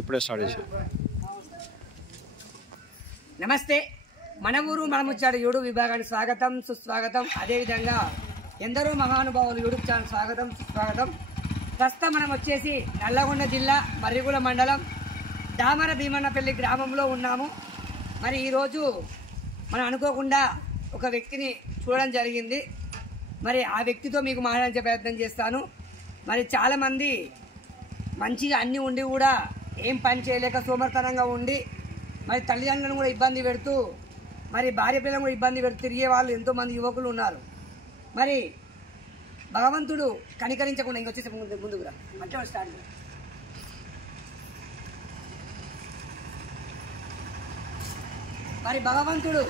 ఇప్పుడే స్టార్ట్ చేశాం. నమస్తే, మన ఊరు మనముచ్చాడు యూట్యూబ్ విభాగానికి స్వాగతం సుస్వాగతం. అదేవిధంగా ఎందరో మహానుభావులు యూట్యూబ్ ఛానల్ స్వాగతం సుస్వాగతం. ప్రస్తుతం మనం వచ్చేసి నల్లగొండ జిల్లా మర్రిగూడ మండలం దామర భీమన్నపల్లి గ్రామంలో ఉన్నాము. మరి ఈరోజు మనం అనుకోకుండా ఒక వ్యక్తిని చూడడం జరిగింది. మరి ఆ వ్యక్తితో మీకు మాట్లాడించే ప్రయత్నం చేస్తాను. మరి చాలామంది మంచిగా అన్నీ ఉండి కూడా ఏం పని చేయలేక సోమర్తనంగా ఉండి మరి తల్లిదండ్రులను కూడా ఇబ్బంది పెడుతూ మరి భార్య పిల్లలను కూడా ఇబ్బంది పెడుతూ తిరిగే వాళ్ళు ఎంతోమంది యువకులు ఉన్నారు. మరి భగవంతుడు కనికరించకుండా ఇంకొచ్చేసి ముందుకు రా అంటే స్టార్ట్. మరి భగవంతుడు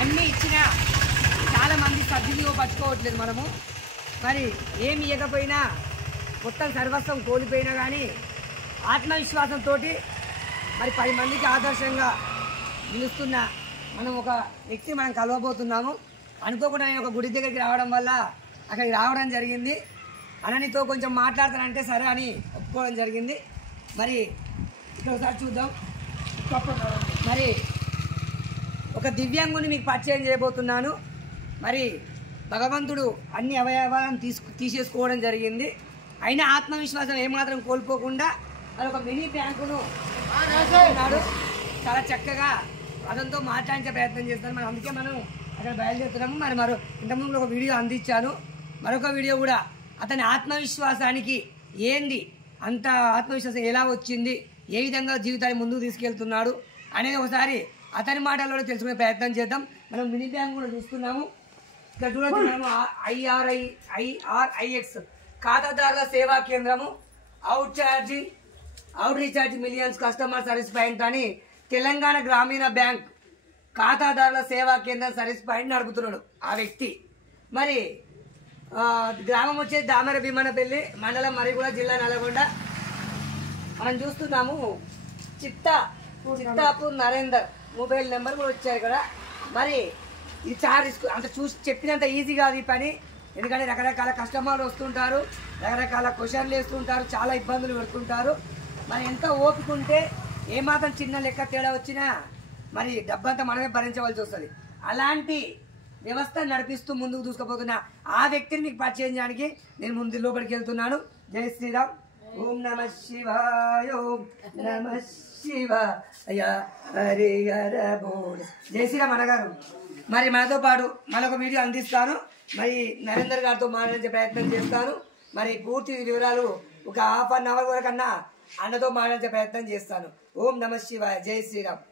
అన్నీ ఇచ్చినా చాలామంది సద్వినియోగపరచుకోవట్లేదు. మనము మరి ఏమి ఇవ్వకపోయినా మొత్తం సర్వస్వం కోల్పోయినా కానీ ఆత్మవిశ్వాసంతో మరి 10 మందికి ఆదర్శంగా నిలుస్తున్న మనం ఒక వ్యక్తి మనం కలవబోతున్నాము. అనుకోకుండా నేను ఒక గుడి దగ్గరికి రావడం వల్ల అక్కడికి రావడం జరిగింది. అననితో కొంచెం మాట్లాడతానంటే సరే అని ఒప్పుకోవడం జరిగింది. మరి ఇక్కడ ఒకసారి చూద్దాం. మరి ఒక దివ్యాంగుని మీకు పరిచయం చేయబోతున్నాను. మరి భగవంతుడు అన్ని అవయవాలను తీసేసుకోవడం జరిగింది. అయినా ఆత్మవిశ్వాసం ఏమాత్రం కోల్పోకుండా అది ఒక మినీ బ్యాంకును ఉన్నాడు. చాలా చక్కగా అతనితో మాట్లాడించే ప్రయత్నం చేస్తాను. మరి అందుకే మనం అక్కడ బయలుదేరుతున్నాము. మరి ఇంతకుముందు ఒక వీడియో అందించాను. మరొక వీడియో కూడా అతని ఆత్మవిశ్వాసానికి ఏంది అంత ఆత్మవిశ్వాసం ఎలా వచ్చింది, ఏ విధంగా జీవితాన్ని ముందుకు తీసుకెళ్తున్నాడు అనేది ఒకసారి అతని మాటల్లో తెలుసుకునే ప్రయత్నం చేద్దాం. మనం మినీ బ్యాంక్ కూడా చూస్తున్నాము. ఇక్కడ చూడండి, మనము IRIX ఖాతాదారుల సేవా కేంద్రము out recharge millions customer service point అని తెలంగాణ గ్రామీణ బ్యాంక్ ఖాతాదారుల సేవా కేంద్రం సర్వీస్ పాయింట్ నడుపుతున్నాడు ఆ వ్యక్తి. మరి గ్రామం వచ్చేసి దామర భీమన్నపల్లి మండలం మర్రిగూడ జిల్లా నల్లగొండ. మనం చూస్తున్నాము చిత్తాపూర్ నరేందర్ మొబైల్ నెంబర్ కూడా వచ్చాయి ఇక్కడ. మరి ఇది చాలా అంత చూసి చెప్పినంత ఈజీ కాదు ఈ పని. ఎందుకంటే రకరకాల కస్టమర్లు వస్తుంటారు, రకరకాల క్వశ్చన్లు వేస్తుంటారు, చాలా ఇబ్బందులు పెడుతుంటారు. మరి ఎంత ఓపిక ఉంటే ఏమాత్రం చిన్న లెక్క తేడా వచ్చినా మరి డబ్బంతా మనమే భరించవలసి వస్తుంది. అలాంటి వ్యవస్థ నడిపిస్తూ ముందుకు దూసుకుపోతున్న ఆ వ్యక్తిని మీకు పరిచయం చేయడానికి నేను ముందు లోపలికి వెళ్తున్నాను. జై శ్రీరామ్. ఓం నమ శివాయ, ఓం నమ శివాయ, హరి హర బోల్. జై శ్రీరామ్ అన్నగారు. మరి మనతో పాటు మరొక వీడియో అందిస్తాను. మరి నరేందర్ గారితో మాట్లాడించే ప్రయత్నం చేస్తాను. మరి పూర్తి వివరాలు ఒక ½ అన్ అవర్ వరకన్నా అన్నతో మాట్లాడించే ప్రయత్నం చేస్తాను. ఓం నమ శివాయ. జై శ్రీరామ్.